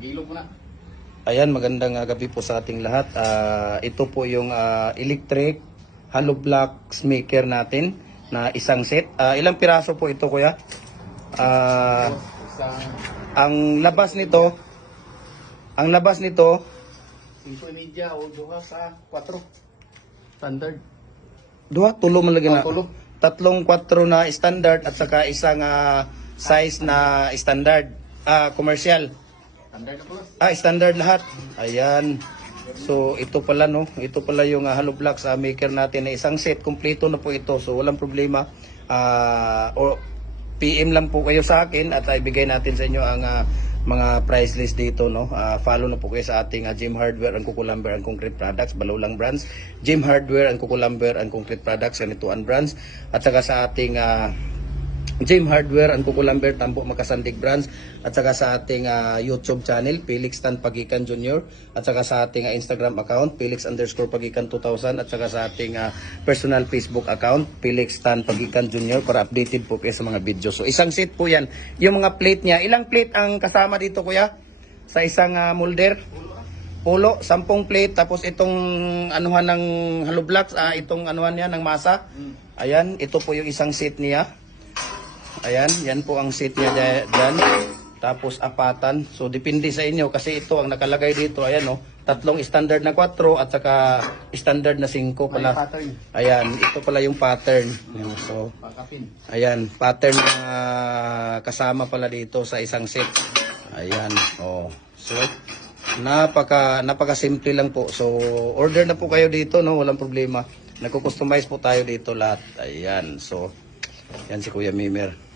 Pag-ilog mo na. Ayan, magandang gabi po sa ating lahat. Ito po yung electric hollow blocks maker natin na isang set. Ilang piraso po ito, kuya? Ang labas nito, 5.5 o 2 sa 4. Standard. tulo man lagi na. Tulo. Tatlong 4 na standard at saka isang size na standard, commercial. Standard na po. Standard lahat. Ayan. So ito pala no, ito pala yung hollow blocks maker natin na isang set, kumpleto na po ito. So walang problema. O PM lang po kayo sa akin at ibigay natin sa inyo ang mga price list dito no. Follow na po kayo sa ating Gym Hardware and Kukulamber and Concrete Products, Balaw lang brands. Gym Hardware and Kukulamber and Concrete Products, Ganituan brands. At saka sa ating Gym Hardware and Kukulamber, Tambo Makasandig brands. At saka sa ating YouTube channel, Felix Tan Pagikan Jr. At saka sa ating Instagram account, Felix_Pagikan 2000. At saka sa ating personal Facebook account, Felix Tan Pagikan Jr. para updated po kayo sa mga video. So isang set po yan. Yung mga plate niya, ilang plate ang kasama dito kuya? Sa isang molder? Pulo, 10 plate. Tapos itong anuhan ng hollow blocks, itong anuhan niya ng masa. Ayan, ito po yung isang set niya. Ayan, yan po ang seat niya dyan. Tapos apatan. So depende sa inyo kasi ito ang nakalagay dito. Ayan o, tatlong standard na 4 at saka standard na 5 pala. Ayan, ito pala yung pattern. So, ayan, pattern na kasama pala dito sa isang set. Ayan, oh. So, napaka simple lang po. So, order na po kayo dito, no? Walang problema. Nagko-customize po tayo dito lahat. Ayan, so, yan si Kuya Mimer.